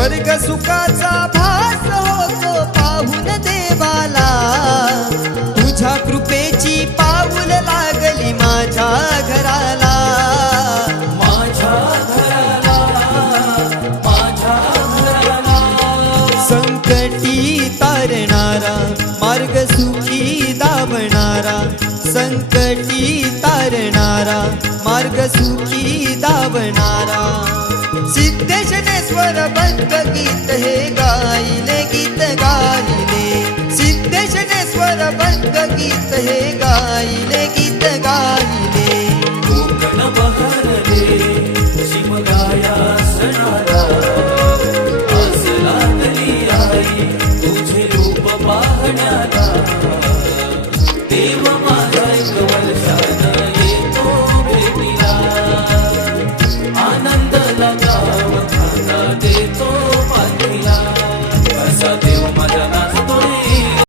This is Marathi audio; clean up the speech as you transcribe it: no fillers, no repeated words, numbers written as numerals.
स्वर्ग सुखाचा भास होतो पाहून देवाला, तुझ्या कृपेची पाऊल लागली माझ्या घराला, माझ्या घराला, माझ्या घराला. संकटी तारणारा मार्ग सुखी दावणारा, संकटी तारणारा मार्ग सुखी दावणारा. सिद्धेशनेश्वर बंद गीत हे गायले, गीत गायले. सिद्धेशनेश्वर बंद गीत हे गायले, गीत गायले. कोकण बहरले शिवगाया सणारा, आस लागली आई तुझे रूप पाहण्याला.